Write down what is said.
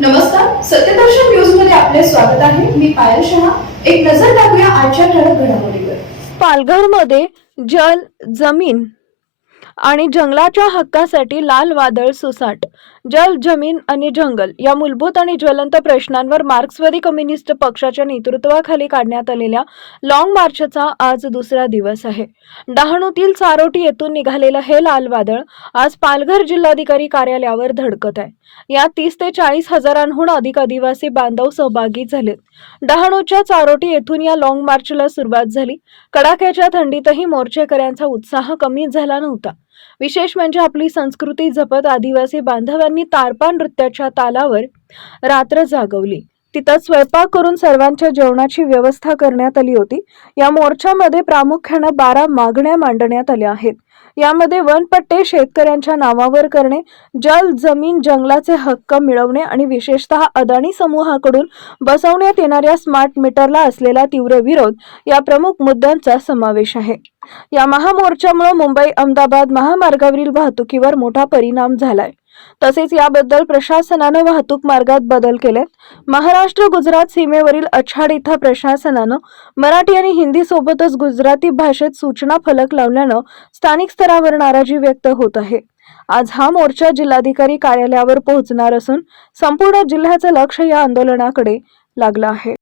नमस्कार, सत्यदर्शन न्यूज मध्ये आपले स्वागत आहे. मी पायल शहा. एक नजर टाकूया आजच्या ठळक घडामोडीवर. पालघरमध्ये जल, जमीन आणि जंगलाच्या हक्कासाठी लाल वादळ सुसाट. जल, जमीन आणि जंगल या मूलभूत आणि ज्वलंत प्रश्नांवर मार्क्सवादी कम्युनिस्ट पक्षाच्या नेतृत्वाखाली काढण्यात आलेल्या लॉंग मार्चचा आज दुसरा दिवस आहे. डहाणूतील चारोटी येथून निघालेलं हे लाल वादळ आज पालघर जिल्हाधिकारी कार्यालयावर धडकत आहे. यात 30 ते 40 हजारांहून अधिक आदिवासी बांधव सहभागी झालेत. डहाणूच्या चारोटी येथून या लॉंग मार्चला सुरुवात झाली. कडाक्याच्या थंडीतही मोर्चेकऱ्यांचा उत्साह कमी झाला नव्हता. विशेष म्हणजे आपली संस्कृती जपत आदिवासी बांधवांनी तारपा नृत्याच्या तालावर रात्र जागवली. तिथं स्वयंपाक करून सर्वांच्या जेवणाची व्यवस्था करण्यात आली होती. या मोर्चामध्ये प्रामुख्याने 12 मागण्या मांडण्यात आल्या आहेत. यामध्ये वनपट्टे शेतकऱ्यांच्या नावावर करणे, जल, जमीन, जंगलाचे हक्क मिळवणे आणि विशेषतः अदानी समूहाकडून बसवण्यात येणाऱ्या स्मार्ट मीटरला असलेला तीव्र विरोध या प्रमुख मुद्द्यांचा समावेश आहे. या महामोर्चामुळे मुंबई अहमदाबाद महामार्गावरील वाहतुकीवर मोठा परिणाम झालाय. तसेच याबद्दल प्रशासनानं वाहतूक मार्गात बदल केलेत. महाराष्ट्र गुजरात सीमेवरील अछाड इथं प्रशासनानं मराठी आणि हिंदी सोबतच गुजराती भाषेत सूचना फलक लावल्यानं स्थानिक स्तरावर नाराजी व्यक्त होत आहे. आज हा मोर्चा जिल्हाधिकारी कार्यालयावर पोहोचणार असून संपूर्ण जिल्ह्याचं लक्ष या आंदोलनाकडे लागलं आहे.